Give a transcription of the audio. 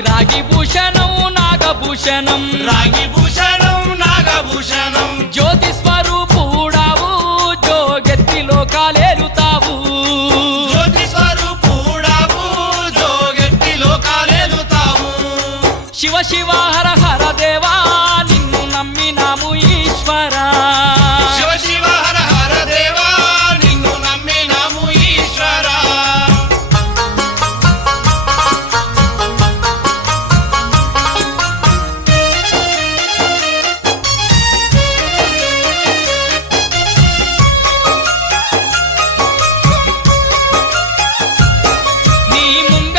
రాగి భూషణం నాగభూషణం. రాగి భూషణం నాగభూషణం. జ్యోతి స్వరూపుడావు జోగెత్తి లోకాలేలుతావు జ్యోతి స్వరూపుడావు జోగెత్తి లోకాలేలుతావు శివ శివ హర హర దేవా నిన్ను నమ్మినాము ఈశ్వరా.